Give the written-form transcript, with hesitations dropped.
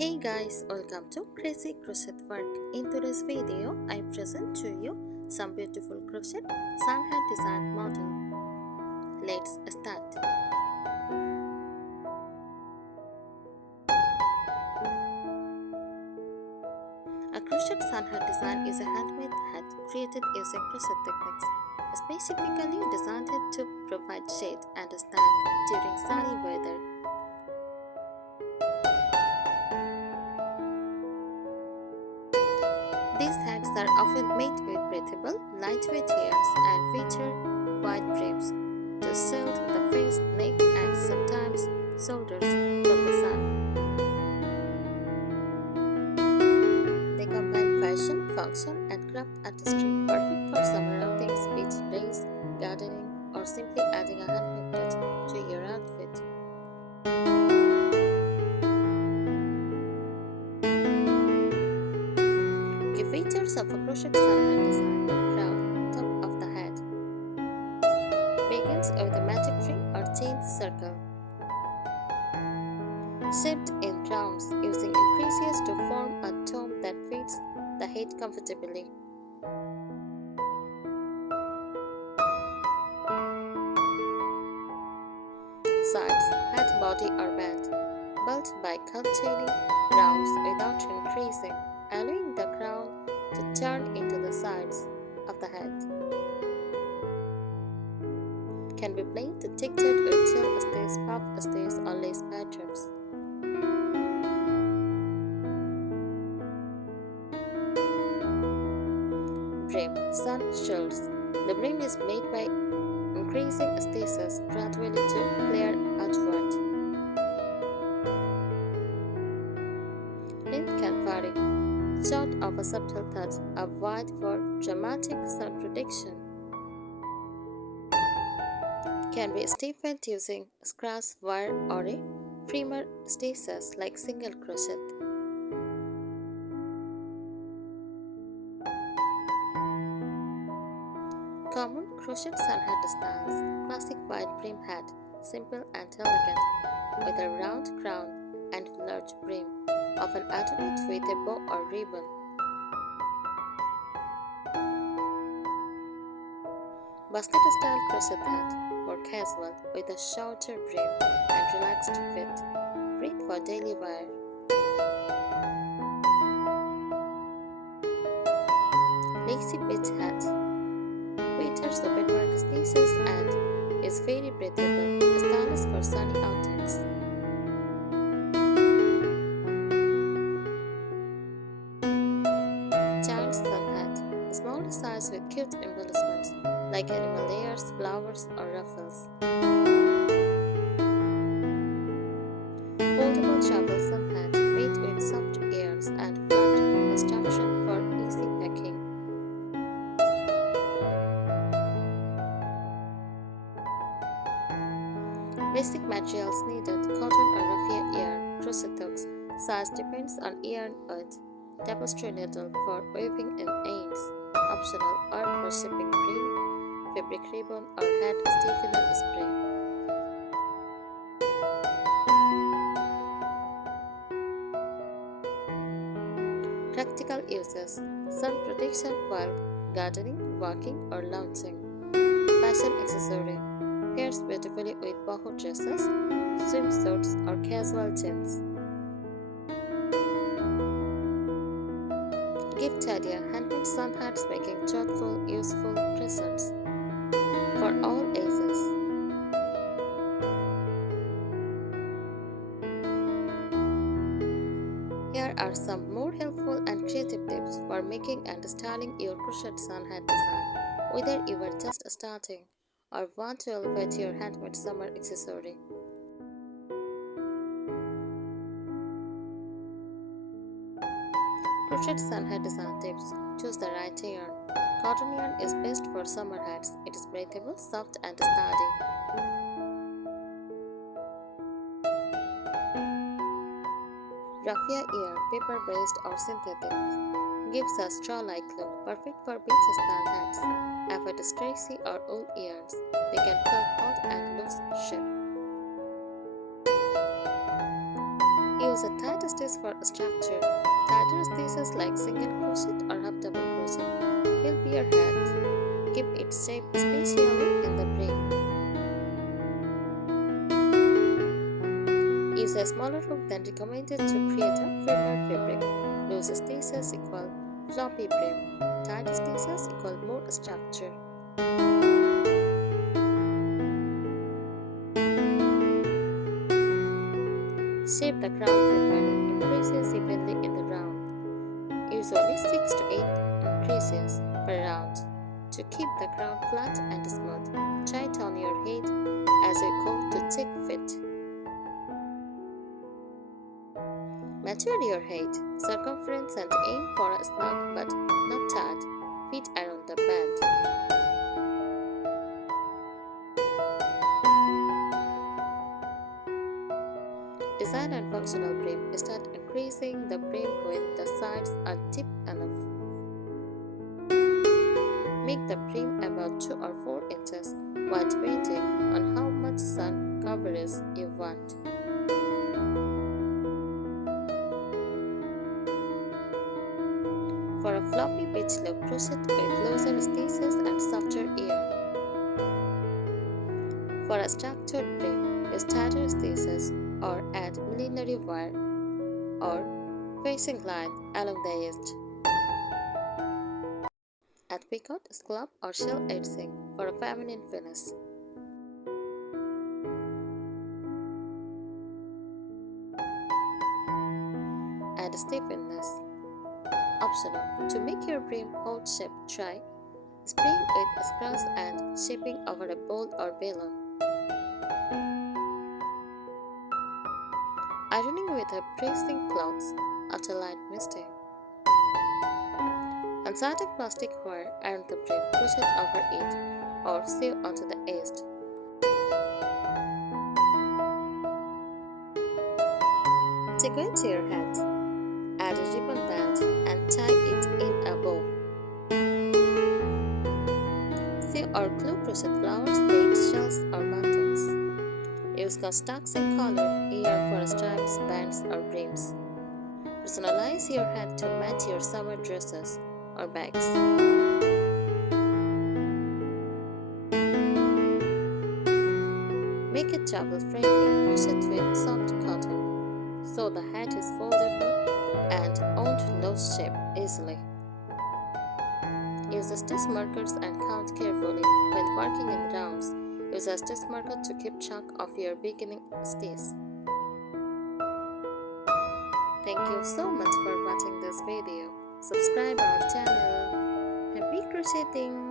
Hey guys, welcome to Crazy Crochet Work. In today's video, I present to you some beautiful crochet sunhat design model. Let's start. A crochet sunhat design is a handmade hat created using crochet techniques, specifically designed to provide shade and style during sunny weather. These hats are often made with breathable, lightweight hairs and feature wide brims to shield the face, neck, and sometimes shoulders from the sun. They combine fashion, function, and craft artistry, perfect for summer outings, beach days, gardening, or simply adding a handmade touch to your outfit. Key features of a crochet sunhat design: crown, top of the head, begins with a magic ring or chain circle, shaped in crowns using increases to form a dome that fits the head comfortably. Sides: head, body, or band, built by containing rounds without increasing, allowing the crown to turn into the sides of the head. Can be plain to textured with gel stays, puff stays, or lace patterns. Brim, sun shields. The brim is made by increasing stasis gradually to flare outward. Length can vary, short of a subtle touch, or wide for dramatic sun protection. Can be stiffened using scratch wire or a primer stitches like single crochet. Common crochet sunhat styles: classic wide brim hat, simple and elegant, with a round crown and large brim, often adorned with a bow or ribbon. Basket style crochet hat, more casual, with a shorter brim and relaxed fit, great for daily wear. Lacy beach hat, features openwork stitches and is very breathable, stylish for sunny outings. Giant sun hat, small size with cute embellishments like animal layers, flowers, or ruffles. Foldable travel sun hat made with soft ears and flat construction for easy packing. Basic materials needed: cotton or raffia yarn, crochet hooks. Size depends on yarn width. Tapestry needle for weaving in ends, optional, or for shipping brim, fabric ribbon, or head stiffener spray. Practical uses: sun protection while gardening, walking, or lounging. Fashion accessory: pairs beautifully with boho dresses, swimsuits, or casual jeans. Gift idea: handmade sun hats making thoughtful, useful presents for all ages. Here are some more helpful and creative tips for making and styling your crochet sun hat design, whether you are just starting or want to elevate your handmade summer accessory. Crochet sunhat design tips: choose the right yarn. Cotton yarn is best for summer hats. It is breathable, soft, and sturdy. Raffia yarn, paper-based or synthetic, gives a straw-like look, perfect for beach-style hats. Avoid stretchy or wool yarns. They can feel hot and lose shape. Use a tight stitch for structure. Tighter stitches like single crochet or half double crochet help your hat keep its shape, especially in the brim. Use a smaller hook than recommended to create a firmer fabric. Loose stitches equal floppy brim. Tight stitches equal more structure. Shape the crown properly. Increases evenly in the round. Usually 6 to 8 increases per round. To keep the crown flat and smooth, tighten your head as you go to thick fit. Measure your head, circumference and aim for a snug but not tight fit around the band. Design and functional brim. Start increasing the brim when the sides are deep enough. Make the brim about 2 or 4 inches wide depending on how much sun coverage you want. For a floppy beach look, crochet with looser stitches and softer ear. For a structured brim, use tighter stitches or add millinery wire or facing line along the edge. Add picot, scallop or shell edging for a feminine finish. Add stiffness. Optional. To make your brim hold shape, try spraying with scrunch and shaping over a bowl or balloon. Ironing with a pressing cloth after light misting. Unsatin plastic wire around the brim, crochet over it or sew onto the edge. Sequence your hat. Add a ribbon band and tie it in a bow. Sew or glue crochet flowers, beads, shells or buttons. Use construction color yarn for stripes, bands or brims. Personalize your hat to match your summer dresses or bags. Make it travel-friendly, crochet with soft cotton, so the hat is foldable and won't lose shape easily. Use stitch markers and count carefully when working in rounds. Use a stitch marker to keep track of your beginning stitch. Thank you so much for watching this video. Subscribe our channel. Happy crocheting!